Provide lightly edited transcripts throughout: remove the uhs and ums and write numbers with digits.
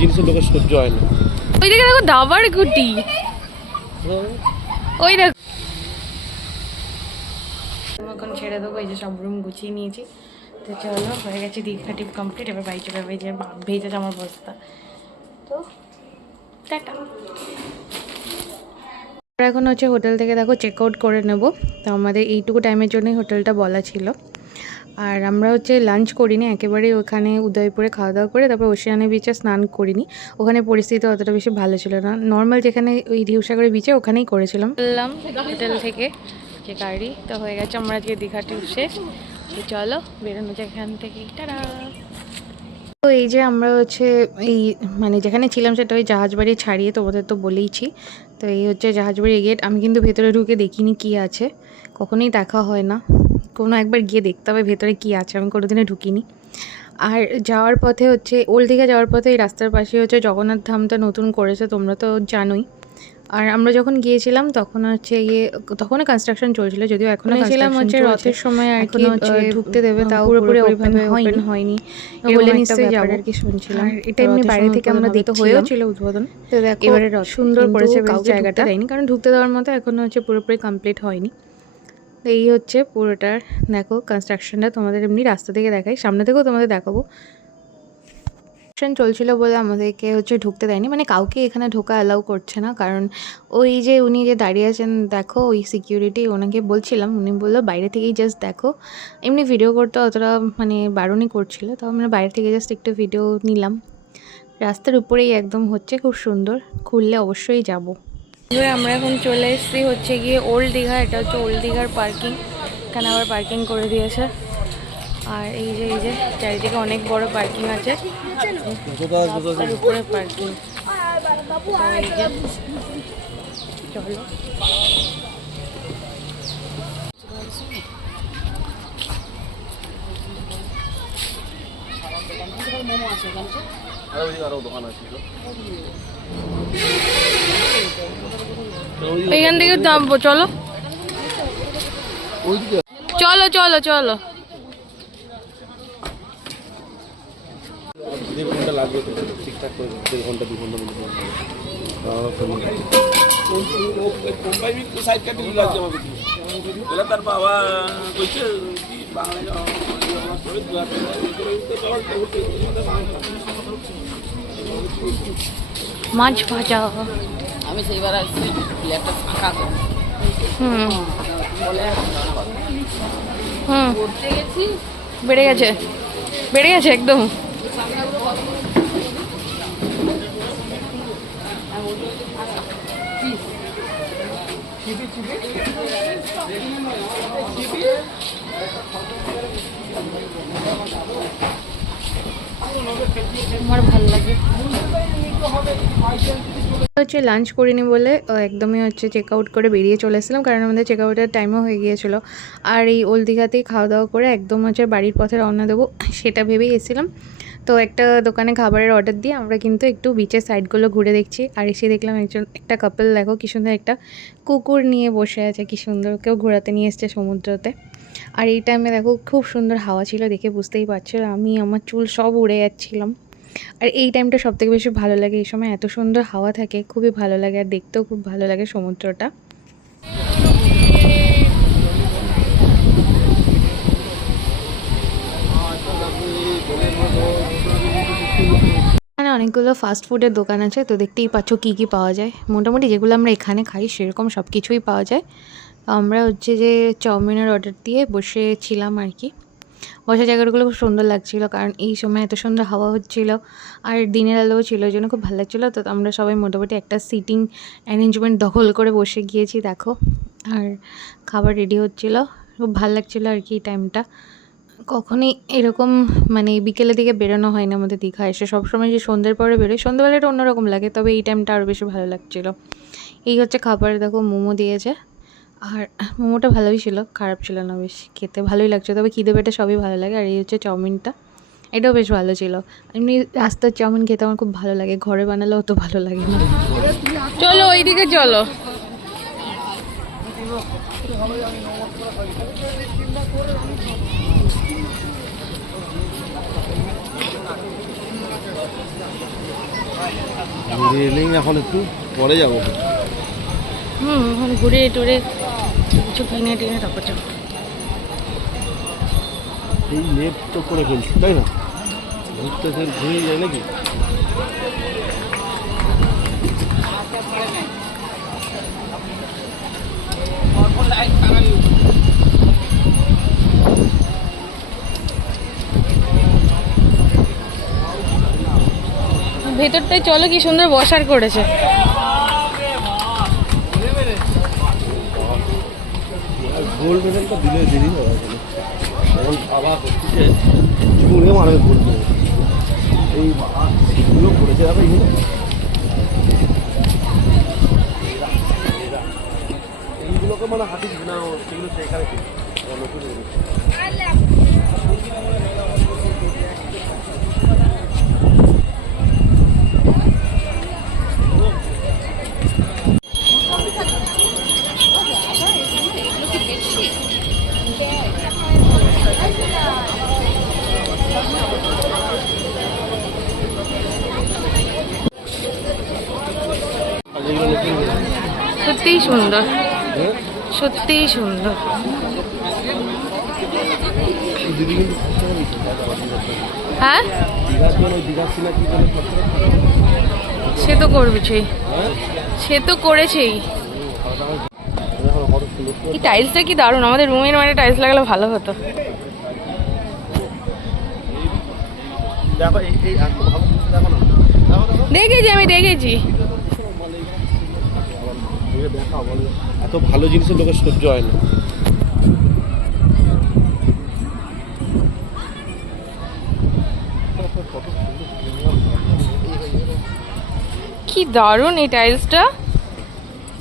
জিনিসের লোকের সহ্য হয় না। ওই দিকে দেখো দাবার গুটি, ওই দেখো। এখন ছেড়ে দেবো, এই যে সব রুম গুছিয়ে নিয়েছি। তো চলো, হয়ে গেছে দীঘা ট্রিপ কমপ্লিট। এবার বাড়ি চলে যাবে, যে ভেজে আমার বস্তা। তো টাটা। আমরা এখন হচ্ছে হোটেল থেকে দেখো চেক আউট করে নেব। তো আমাদের এইটুকু টাইমের জন্যই হোটেলটা বলা ছিল। আর আমরা হচ্ছে লাঞ্চ করিনি, একেবারে ওখানে উদয়পুরে খাওয়া দাওয়া করে তারপর ওশিয়ানে বিচে স্নান করিনি। ওখানে পরিস্থিতি অতটা বেশি ভালো ছিল না, নর্মাল যেখানে ওই ঢেউসাগরের বিচে ওখানেই করেছিলাম। বললাম হোটেল থেকে যে গাড়ি তো হয়ে গেছে, আমরা আজকে দীঘা ট্রিপ শেষ। তো চলো বেরোনো যায় এখান থেকে, টাটা। তো এই যে আমরা হচ্ছে এই মানে যেখানে ছিলাম সেটা ওই জাহাজবাড়ি ছাড়িয়ে, তোমাদের তো বলেইছি। তো এই হচ্ছে জাহাজবাড়ি গেট। আমি কিন্তু ভেতরে ঢুকে দেখিনি কি আছে, কখনোই দেখা হয় না, কোনো একবার গিয়ে দেখতে হবে ভেতরে কি আছে, আমি কোনোদিনও ঢুকিনি। আর যাওয়ার পথে হচ্ছে ওল্ড দীঘা যাওয়ার পথে এই রাস্তার পাশে হচ্ছে জগন্নাথ ধামটা নতুন করেছে, তোমরা তো জানোই। আর আমরা যখন গিয়েছিলাম তখন হচ্ছে তখনও কনস্ট্রাকশন চলছিল, যদিও এখনো ছিলাম হচ্ছে রথের সময় আর কি ঢুকতে দেবে, তাও পুরোপুরি ওপেন হয়নি বলে নিশ্চয়ই যাবো আর কি শুনছিলাম। এটা এমনি বাইরে থেকে আমরা দেখতে হয়েও ছিল উদ্বোধন। তো দেখো এবারে সুন্দর করেছে জায়গাটা, দেয়নি কারণ ঢুকতে দেওয়ার মতো এখনো হচ্ছে পুরোপুরি কমপ্লিট হয়নি। তো এই হচ্ছে পুরোটার দেখো কনস্ট্রাকশনটা, তোমাদের এমনি রাস্তা থেকে দেখাই, সামনে থেকেও তোমাদের দেখাবো। চলছিল বলে আমাদেরকে হচ্ছে ঢুকতে দেয়নি, মানে কাউকে এখানে ঢোকা অ্যালাউ করছে না। কারণ ওই যে উনি যে দাঁড়িয়ে আছেন দেখো, ওই সিকিউরিটি, ওনাকে বলছিলাম, উনি বললো বাইরে থেকেই জাস্ট দেখো। এমনি ভিডিও করতে অতটা মানে বারণই করছিল, তো আমরা বাইরে থেকে জাস্ট একটু ভিডিও নিলাম। রাস্তার উপরেই একদম হচ্ছে, খুব সুন্দর, খুললে অবশ্যই যাব। আমরা এখন চলে এসেছি হচ্ছে গিয়ে ওল্ড দীঘা। এটা হচ্ছে ওল্ড দীঘার পার্কিং, এখানে আবার পার্কিং করে দিয়েছে। আর এই যে চারিদিকে অনেক বড় পার্কিং আছে, উপরে পার্কিং। চলো এখান থেকে নামবো, চলো চলো চলো চলো। দেড় ঘন্টা লাগবে তো ঠিকঠাক করে, 1.5 ঘন্টা 2 ঘন্টা মধ্যে তার বাবা কইছে মাছ ভাজা। আমি সেইবার আসছি একটা ফাঁকা ঘুরতে গেছি, বেড়ে গেছে একদম। আমার ভালো লাগে হচ্ছে লাঞ্চ করিনি বলে একদমই হচ্ছে চেক আউট করে বেরিয়ে চলে এসেছিলাম, কারণ আমাদের চেক আউটের টাইমও হয়ে গিয়েছিলো। আর এই ওল্ড দীঘাতেই খাওয়া দাওয়া করে একদম হচ্ছে বাড়ির পথে রওনা দেবো সেটা ভেবেই এসেছিলাম। তো একটা দোকানে খাবারের অর্ডার দিয়ে আমরা কিন্তু একটু বিচের সাইডগুলো ঘুরে দেখছি। আর এসে দেখলাম একটা কাপল, দেখো কি সুন্দর একটা কুকুর নিয়ে বসে আছে, কি সুন্দর, কেউ ঘোরাতে নিয়ে এসছে সমুদ্রতে। আর এই টাইমে দেখো খুব সুন্দর হাওয়া ছিল, দেখে বুঝতেই পারছো আমি আমার চুল সব উড়ে যাচ্ছিলাম। আর এই টাইমটা সবথেকে বেশি ভালো লাগে, এই সময় এত সুন্দর হাওয়া থাকে, খুবই ভালো লাগে, আর দেখতেও খুব ভালো লাগে সমুদ্রটা। এখানে অনেকগুলো ফাস্ট ফুডের দোকান আছে, তো দেখতেই পাচ্ছ কী কী পাওয়া যায়। মোটামুটি যেগুলো আমরা এখানে খাই সেরকম সব কিছুই পাওয়া যায়। আমরা হচ্ছে যে চাউমিনের অর্ডার দিয়ে বসেছিলাম আর কি। বসার জায়গাগুলো খুব সুন্দর লাগছিল, কারণ এই সময় এত সুন্দর হাওয়া হচ্ছিল আর দিনের আলোও ছিল, ওই জন্য খুব ভালো লাগছিলো। তো আমরা সবাই মোটামুটি একটা সিটিং অ্যারেঞ্জমেন্ট দখল করে বসে গিয়েছি দেখো, আর খাবার রেডি হচ্ছিলো, খুব ভালো লাগছিলো আর কি। টাইমটা কখনই এরকম মানে বিকেলের দিকে বেরোনো হয় না আমাদের দীঘা এসে, সবসময় যে সন্ধ্যের পরে বেরোয়, সন্ধ্যেবেলাটা অন্যরকম লাগে, তবে এই টাইমটা আরও বেশি ভালো লাগছিলো। এই হচ্ছে খাবার, দেখো মোমো দিয়েছে, আর মোমোটা ভালোই ছিল, খারাপ ছিল না, বেশ খেতে ভালোই লাগছে, তবে খিদে পেটে সবই ভালো লাগে। আর এই হচ্ছে চাউমিনটা, এটাও বেশ ভালো ছিল। এমনি রাস্তার চাউমিন খেতে আমার খুব ভালো লাগে, ঘরে বানালে অত ভালো লাগে না। চলো ওইদিকে চলো। এলেই এখন একটু পরে যাবো। এখন ঘুরে টুরে কিছু কিনে টিনে তারপর যাবো। এই লেপ তো করে ফেলছি তাই না, ঘুরতে ফের ঘুরেই যায় নাকি। ভেতরটাই চলো, কি সুন্দর বসার করেছে। গোল্ড মেডেলটা দিলে দেরি হয় আসলে, এখন আবার হচ্ছে ছুঁড়ে মারে গোল্ড মেডেল। এই সিটগুলো পড়েছে যাবে এখানে, এইগুলোকে মানে হাঁটি না, সেগুলো সেখানে নতুন সত্যিই সুন্দর, সত্যিই সুন্দর। দিদি কিন্তু হ্যাঁ দীঘার জন্য দীঘার ছিল কি জন্য সে তো করবেছেই, সে তো করেছেই। এই টাইলসটা কি দারুণ, আমাদের রুমের মানে টাইলস লাগালে ভালো হতো। দেখো এই এত ভালো দেখো না, দেখেছি, আমি দেখেছি। দেখা বলো, এত ভালো জিনিসের লোকের সহ্য হয় না। কি দারুণ এই টাইলসটা,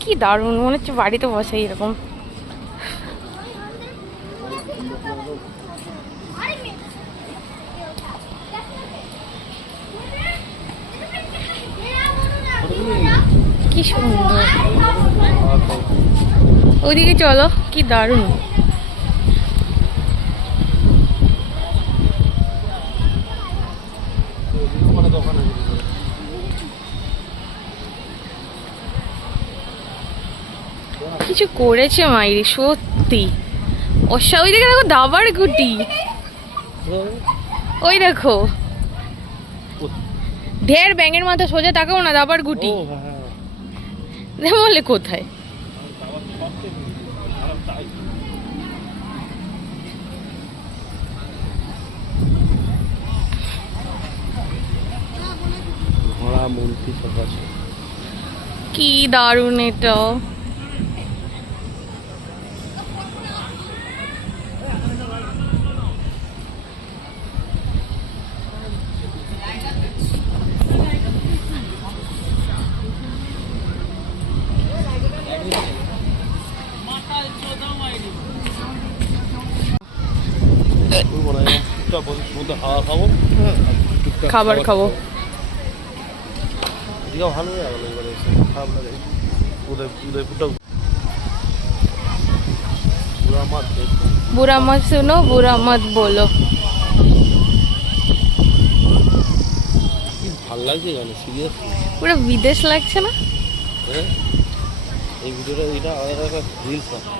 কি দারুণ, মনে হচ্ছে বাড়িতে বসে এরকম। কি সুন্দর, ওইদিকে চলো, কি দারুণ। কিছু করেছে মাইরি, সত্যি ওই দিকে দেখো দাবার গুটি, ওই দেখো ঢের ব্যাঙের মাথা, সোজা তাকাও না, দাবার গুটি বলে কোথায়। ঘোড়া মন্ত্রী সব আছে, কি দারুণ এটা। হাওয়া খাবো, খাবার খাবো। এদিকে ভালো হয়ে গেল, এবারে খারাপ লাগে। উদয়পুরটা বুড়া মাছ, বুড়া মত শুনো, বুড়া মত বলো। কি ভাল লাগছে জানো, সিরিয়াস পুরো বিদেশ লাগছে না? হ্যাঁ, এই ভিডিওটা এটা আলাদা একটা রিলস আছে।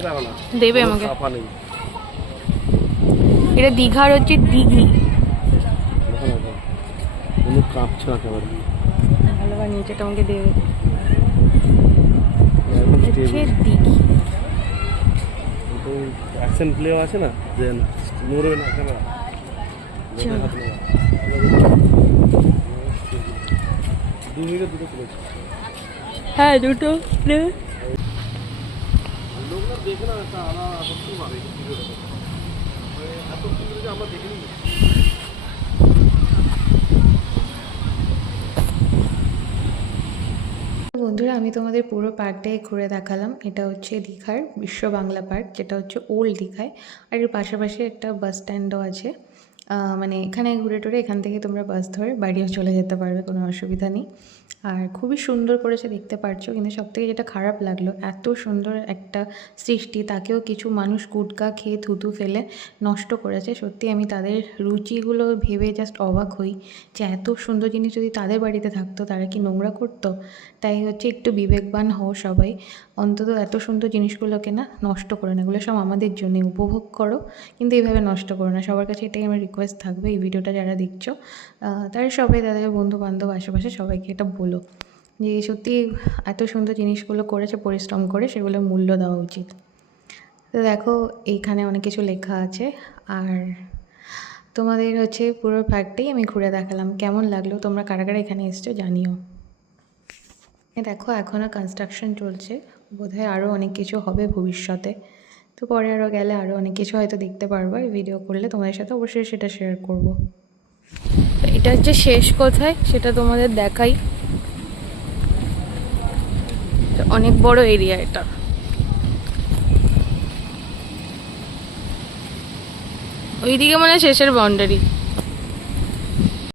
করে দেখো না, দেবে কোনো আমাকে। চাপা নেই। এটা দীঘার হচ্ছে দিঘি। দেখো না, দেখো। কোনো কাঁপছে না একেবারে। ভালো বানিয়েছে, এটা আমাকে দেবে। একদম হচ্ছে stable। দিঘি। কিন্তু অ্যাকশন প্লেও আছে না, যে না নড়বে না ক্যামেরা। চলো। 2 মিনিটে দুটো তুলেছি। হ্যাঁ দুটো নেবে। লোকরা দেখে না একটা আলাদা আকর্ষণ পাবে এই ভিডিওটাতে। মানে এত সুন্দর যে আমরা দেখিনি। বন্ধুরা, আমি তোমাদের পুরো পার্কটাই ঘুরে দেখালাম। এটা হচ্ছে দীঘার বিশ্ব বাংলা পার্ক, যেটা হচ্ছে ওল্ড দীঘায়। আর এর পাশাপাশি একটা বাস স্ট্যান্ডও আছে। মানে এখানে ঘুরে টুরে এখান থেকে তোমরা বাস ধরে বাড়িও চলে যেতে পারবে, কোনো অসুবিধা নেই। আর খুবই সুন্দর করেছে, দেখতে পারছো। কিন্তু সবথেকে যেটা খারাপ লাগলো, এত সুন্দর একটা সৃষ্টি তাকেও কিছু মানুষ গুটকা খেয়ে থুতু ফেলে নষ্ট করেছে। সত্যি আমি তাদের রুচিগুলো ভেবে জাস্ট অবাক হই যে এত সুন্দর জিনিস যদি তাদের বাড়িতে থাকতো তারা কি নোংরা করতো। তাই হচ্ছে একটু বিবেকবান হও সবাই, অন্তত এত সুন্দর জিনিসগুলোকে না নষ্ট করো না। এগুলো সব আমাদের জন্য, উপভোগ করো কিন্তু এইভাবে নষ্ট করো না। সবার কাছে এটাই আমার রিকোয়েস্ট থাকবে, এই ভিডিওটা যারা দেখছো তারা সবাই তাদের বন্ধু বান্ধব আশেপাশে সবাইকে এটা বলো যে সত্যি এত সুন্দর জিনিসগুলো করেছে পরিশ্রম করে, সেগুলোর মূল্য দেওয়া উচিত। তো দেখো এইখানে অনেক কিছু লেখা আছে। আর তোমাদের হচ্ছে পুরো পার্কটাই আমি ঘুরে দেখালাম। কেমন লাগলো, তোমরা কারা কারা এখানে এসছো জানিও। দেখো এখনও কনস্ট্রাকশন চলছে, বোধহয় আরও অনেক কিছু হবে ভবিষ্যতে। তো পরে আরও গেলে আরও অনেক কিছু হয়তো দেখতে পারবো, এই ভিডিও করলে তোমাদের সাথে অবশ্যই সেটা শেয়ার করব। এটা হচ্ছে শেষ কোথায় সেটা তোমাদের দেখাই। অনেক বড় এরিয়া এটা। ওইদিকে মানে শেষের বাউন্ডারি।